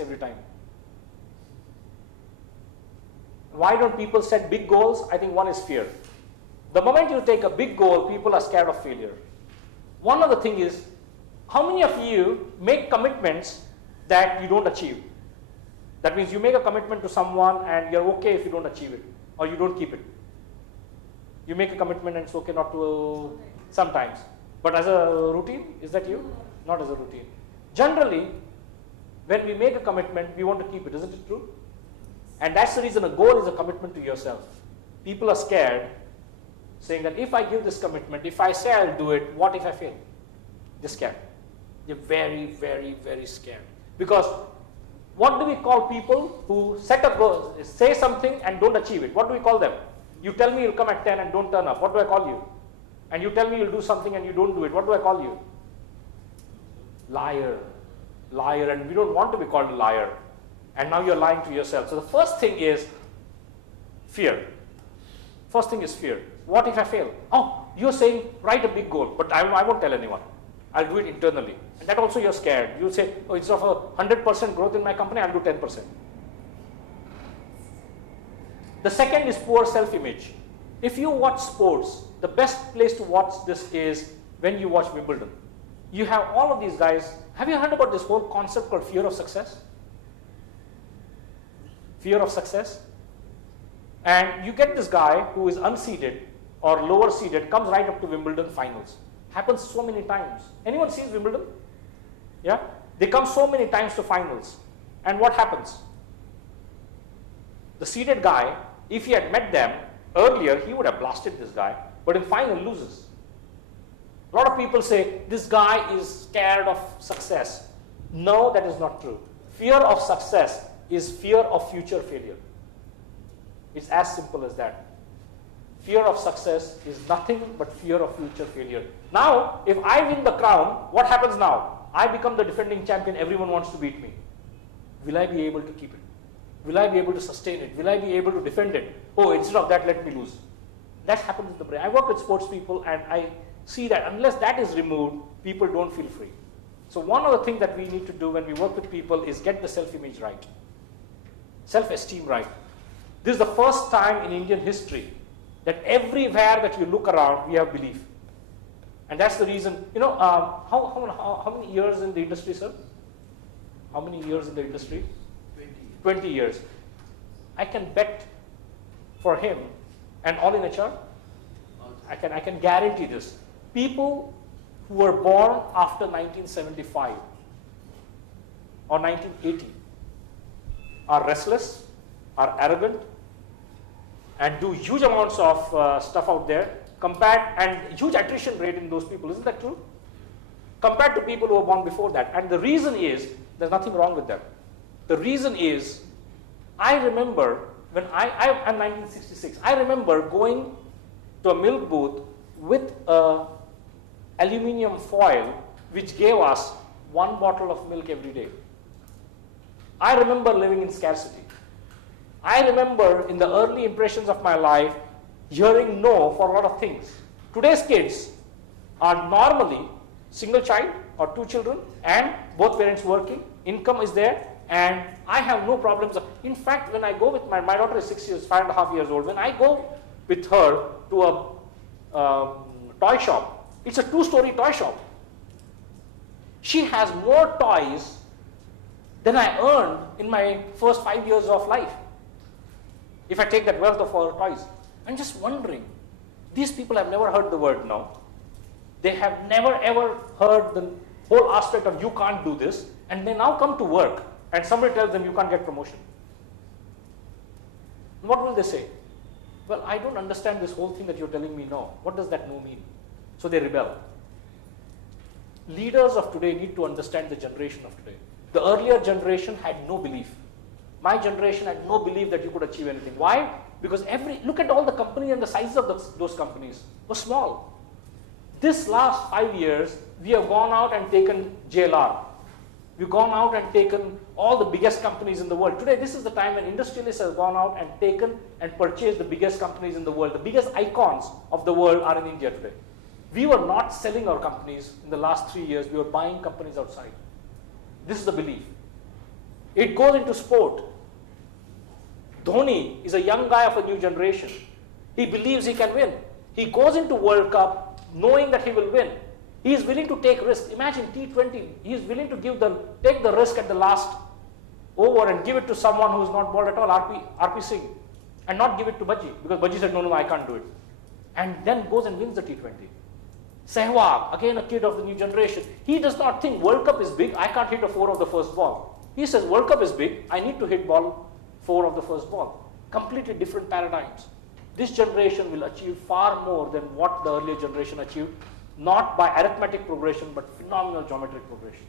every time. Why don't people set big goals? I think one is fear. The moment you take a big goal, people are scared of failure. One other thing is, how many of you make commitments that you don't achieve? That means you make a commitment to someone and you're okay if you don't achieve it or you don't keep it. You make a commitment and it's okay not to sometimes. But as a routine, is that you? Not as a routine. Generally, when we make a commitment, we want to keep it. Isn't it true? And that's the reason a goal is a commitment to yourself. People are scared, saying that if I give this commitment, if I say I'll do it, what if I fail? They're scared. They're very, very, very scared. Because what do we call people who set a goal, say something and don't achieve it? What do we call them? You tell me you'll come at 10 and don't turn up. What do I call you? And you tell me you'll do something and you don't do it. What do I call you? Liar. Liar. And we don't want to be called a liar. And now you're lying to yourself. So the first thing is fear. First thing is fear. What if I fail? Oh, you're saying write a big goal, but I won't tell anyone. I'll do it internally. And that also you're scared. You say, oh, instead of a 100% growth in my company, I'll do 10%. The second is poor self-image. If you watch sports, the best place to watch this is when you watch Wimbledon. You have all of these guys. Have you heard about this whole concept called fear of success? Fear of success. And you get this guy who is unseeded or lower seeded, comes right up to Wimbledon finals. Happens so many times. Anyone sees Wimbledon? Yeah? They come so many times to finals. And what happens? The seeded guy, if he had met them earlier, he would have blasted this guy, but in final loses. A lot of people say, this guy is scared of success. No, that is not true. Fear of success is fear of future failure. It's as simple as that. Fear of success is nothing but fear of future failure. Now, if I win the crown, what happens now? I become the defending champion, everyone wants to beat me. Will I be able to keep it? Will I be able to sustain it? Will I be able to defend it? Oh, instead of that, let me lose. That happens in the brain. I work with sports people and I see that unless that is removed, people don't feel free. So one of the things that we need to do when we work with people is get the self-image right. Self-esteem right. This is the first time in Indian history that everywhere that you look around, we have belief. And that's the reason, you know, how many years in the industry, sir? How many years in the industry? 20 years. I can bet for him and all in HR, I can guarantee this. People who were born after 1975 or 1980 are restless, are arrogant, and do huge amounts of stuff out there, and huge attrition rate in those people. Isn't that true? Compared to people who were born before that. And the reason is, there's nothing wrong with them. The reason is, I remember when I'm 1966, I remember going to a milk booth with a aluminium foil which gave us 1 bottle of milk every day. I remember living in scarcity. I remember in the early impressions of my life hearing no for a lot of things. Today's kids are normally single child or 2 children and both parents working, income is there, and I have no problems. In fact, when I go with my daughter is 6 years, 5.5 years old, when I go with her to a toy shop, it's a 2-story toy shop. She has more toys than I earned in my first 5 years of life. If I take that wealth of our toys. I'm just wondering, these people have never heard the word no. They have never ever heard the whole aspect of you can't do this, and they now come to work and somebody tells them you can't get promotion. What will they say? Well, I don't understand this whole thing that you're telling me no. What does that no mean? So they rebel. Leaders of today need to understand the generation of today. The earlier generation had no belief. My generation had no belief that you could achieve anything. Why? Because look at all the companies and the sizes of those companies were small. This last 5 years, we have gone out and taken JLR. We've gone out and taken all the biggest companies in the world. Today, this is the time when industrialists have gone out and taken and purchased the biggest companies in the world. The biggest icons of the world are in India today. We were not selling our companies in the last 3 years. We were buying companies outside. This is the belief. It goes into sport. Dhoni is a young guy of a new generation. He believes he can win. He goes into World Cup knowing that he will win. He is willing to take risks. Imagine T20, he is willing to take the risk at the last over and give it to someone who is not bowled at all, RP Singh, and not give it to Bhaji, because Bhaji said, no, I can't do it. And then goes and wins the T20. Sehwag, again a kid of the new generation, he does not think World Cup is big, I can't hit a 4 of the first ball. He says World Cup is big, I need to hit ball 4 of the first ball. Completely different paradigms. This generation will achieve far more than what the earlier generation achieved, not by arithmetic progression, but phenomenal geometric progression.